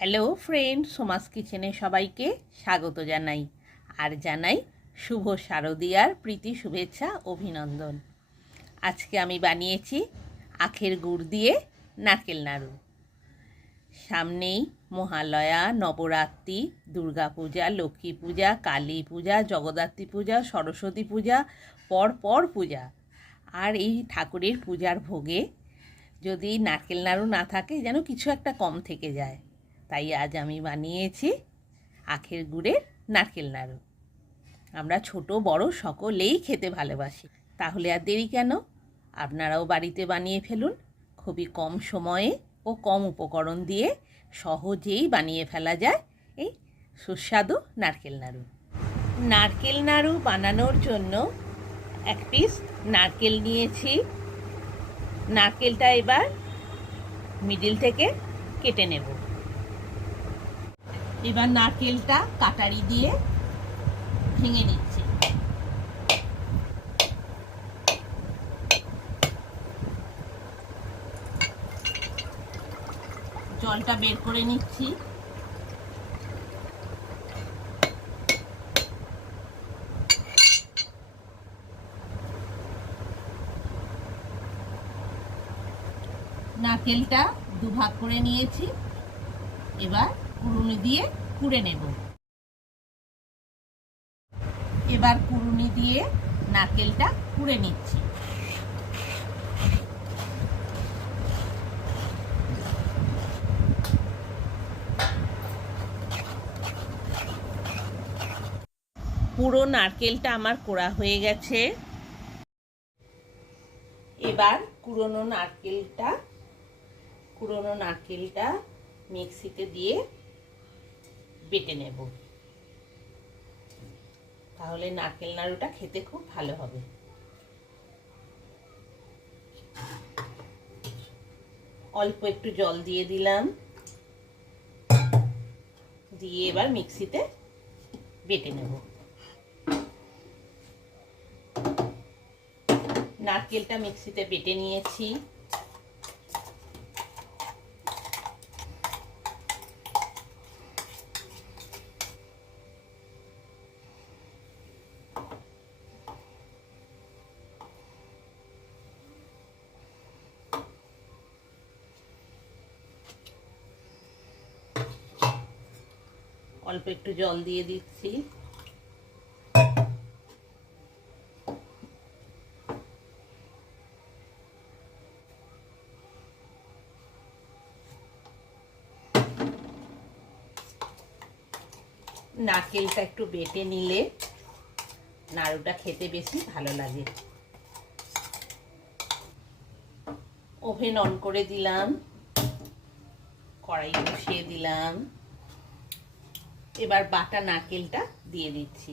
Hello friend, Soma's কিচেনে সবাইকে স্বাগত জানাই আর জানাই শুভ শারদীয়ার প্রীতি শুভেচ্ছা অভিনন্দন। আজকে আমি বানিয়েছি আখের গুড় দিয়ে নারকেল নাড়ু। সামনেই মহালয়া, নবরাত্রি, দুর্গাপূজা, লক্ষ্মী পূজা, কালী পূজা, জগদ্ধাত্রী পূজা, সরস্বতী পূজা, পর পূজা। আর এই ঠাকুরের পূজার ভোগে যদি নারকেল নাড়ু না থাকে যেন কিছু একটা কম থেকে যায়। তাই আজ আমি বানিয়েছি আখের গুড়ের নারকেল নাড়ু। আমরা ছোট বড় সকলেই খেতে ভালোবাসি। তাহলে আর দেরি কেন, আপনারাও বাড়িতে বানিয়ে ফেলুন। খুবই কম সময়ে ও কম উপকরণ দিয়ে সহজেই বানিয়ে ফেলা যায় এই সুস্বাদু নারকেল নাড়ু। নারকেল নাড়ু বানানোর জন্য এক পিস নারকেল নিয়েছি। নারকেলটা এবার মিডিল থেকে কেটে নেব। এবার নারকেলটা কাটারি দিয়ে ভেঙে নিচ্ছি। জলটা বের করে নিচ্ছি। নারকেলটা দুভাগ করে নিয়েছি। এবার কুড়ুনি দিয়ে কুড়ে নেব। এবার কুড়ুনি দিয়ে নারকেলটা কুড়ে নিচ্ছি। পুরো নারকেলটা আমার কোড়া হয়ে গেছে। এবার কুড়োনো নারকেলটা মিক্সিতে দিয়ে বেটে নেব। তাহলে নারকেল নাড়ুটা খেতে খুব ভালো হবে। অল্প একটু জল দিয়ে দিলাম, দিয়ে এবার মিক্সিতে বেটে নেব। নারকেলটা মিক্সিতে বেটে নিয়েছি। অল্প একটু জল দিয়ে দিচ্ছি। নারকেলটা একটু বেটে নিলে নাড়ুটা খেতে বেশি ভালো লাগে। ওভেন অন করে দিলাম, কড়াই বসিয়ে দিলাম। এবার বাটা নারকেলটা দিয়ে দিচ্ছি।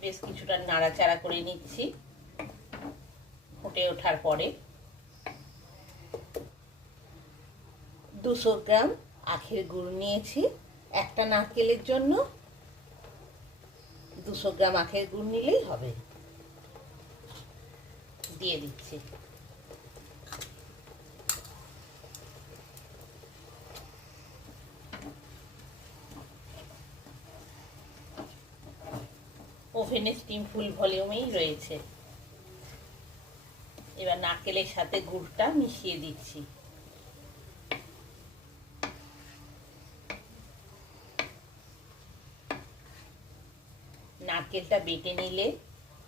বেশ কিছুটা নাড়াচাড়া করে নিচ্ছি। ফুটে ওঠার পরে 200 গ্রাম আখের গুড় নিয়েছি। একটা নারকেলের জন্য 200 গ্রাম আখের গুড় নিলেই হবে। দিয়ে দিচ্ছি। ওভেনে স্টিম ফুল ভলিউমেই রয়েছে। এবার নারকেলের সাথে গুড়টা মিশিয়ে দিচ্ছি। নারকেলটা বেটে নিলে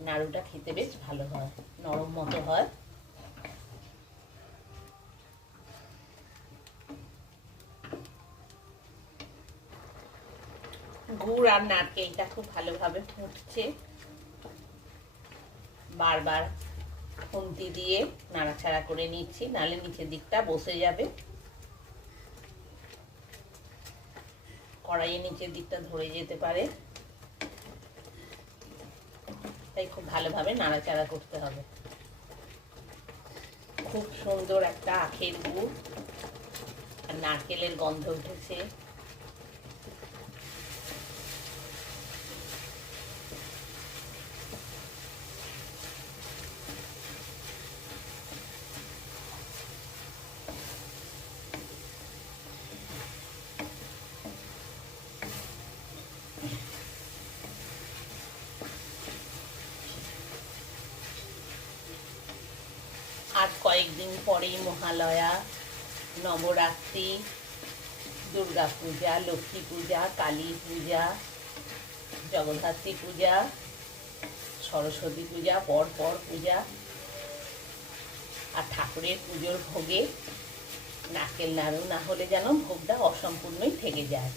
নাড়ুটা খেতে বেশ ভালো হয়, নরম মতো হয়। গুড় আর নারকেলটা খুব ভালোভাবে ফুটছে। বারবার খুন্তি দিয়ে নাড়াচাড়া করে নিচ্ছি, নাহলে নিচের দিকটা বসে যাবে। কড়াইয়ের নিচের দিকটা ধরে যেতে পারে, তাই খুব ভালোভাবে নাড়াচাড়া করতে হবে। খুব সুন্দর একটা আখের গুড় আর নারকেলের গন্ধ উঠেছে। কদিন পরেই মহালয়া, নবরাত্রি, দুর্গা পূজা, লক্ষ্মী পূজা, কালী পূজা, জগদ্ধাত্রী পূজা, সরস্বতী পূজা, পর পূজা। আর ঠাকুরের পুজোর ভোগে নারকেল নাড়ু না হলে যেন ভোগটা অসম্পূর্ণই থেকে যায়।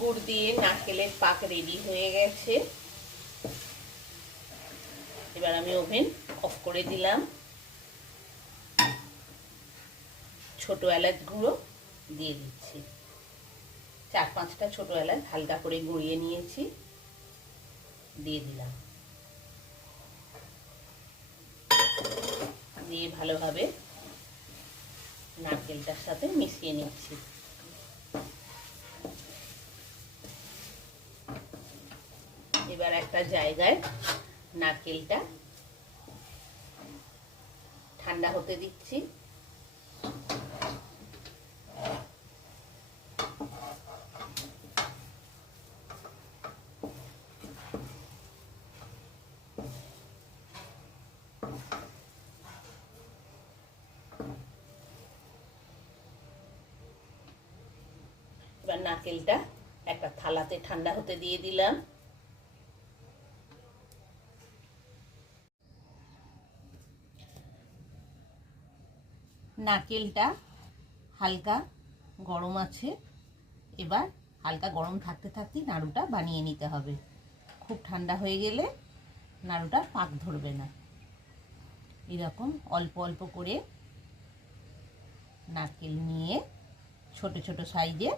গুড় দিয়ে নারকেলের পাক রেডি হয়ে গেছে। এবার আমি ওভেন অফ করে দিলাম। ছোট এলাচ গুঁড়ো দিয়ে দিচ্ছি, 4-5টা ছোট এলাচ হালকা করে গুঁড়িয়ে নিয়েছি, দিয়ে দিলাম। দিয়ে ভালোভাবে নারকেলটার সাথে মিশিয়ে নিচ্ছি। এবার একটা জায়গায় নারকেলটা ঠান্ডা হতে দিচ্ছি। এবার নারকেলটা একটা থালাতে ঠান্ডা হতে দিয়ে দিলাম। নারকেলটা হালকা গরম আছে, এবার হালকা গরম থাকতে থাকতেই নাড়ুটা বানিয়ে নিতে হবে। খুব ঠান্ডা হয়ে গেলে নাড়ুটা পাক ধরবে না। এরকম অল্প অল্প করে নারকেল নিয়ে ছোট ছোট সাইজে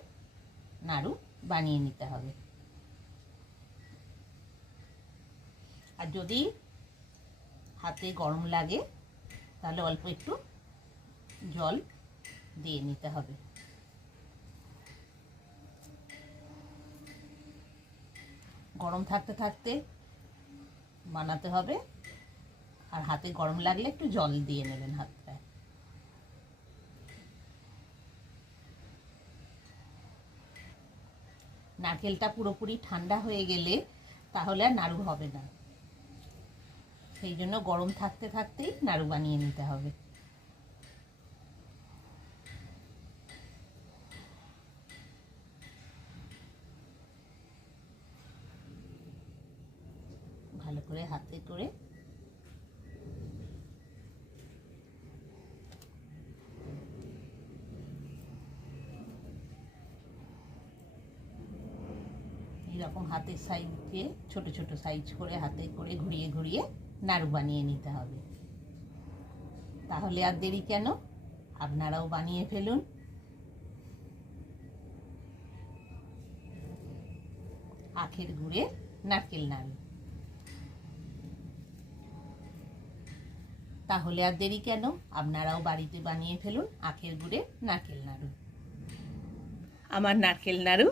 নাড়ু বানিয়ে নিতে হবে। আর যদি হাতে গরম লাগে তাহলে অল্প একটু জল দিয়ে নিতে হবে। গরম থাকতে থাকতে বানাতে হবে, আর হাতে গরম লাগলে একটু জল দিয়ে নেবেন হাতটায়। নারকেলটা পুরোপুরি ঠান্ডা হয়ে গেলে তাহলে আর নাড়ু হবে না, সেই জন্য গরম থাকতে থাকতেই নাড়ু বানিয়ে নিতে হবে। ভালো করে হাতে করে এরকম হাতের সাইজে ছোট ছোট সাইজ করে হাতে করে ঘুরিয়ে ঘুরিয়ে নাড়ু বানিয়ে নিতে হবে। তাহলে আর দেরি কেন, আপনারাও বানিয়ে ফেলুন। আখের গুড়ের নারকেল নাড়ু। তাহলে আর দেরি কেন, আপনারাও বাড়িতে বানিয়ে ফেলুন আখের গুড়ের নারকেল নাড়ু। আমার নারকেল নাড়ু